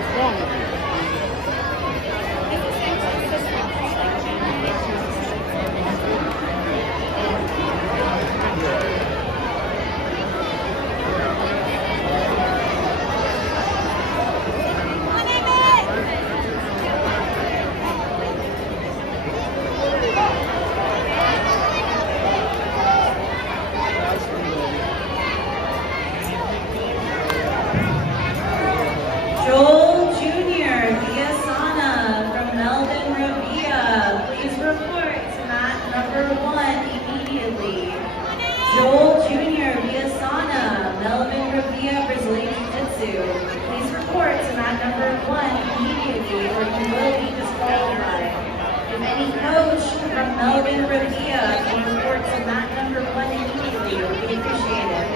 What's wrong with you? Joel Jr. Viasana from Melvin Ravia. Please report to mat number 1 immediately. Joel Jr. Viasana, Melvin Ravia, Brazilian Jiu-Jitsu. Please report to mat number 1 immediately or you will be disqualified. If any coach from Melvin Ravia can report to mat number 1 immediately, it would be appreciated.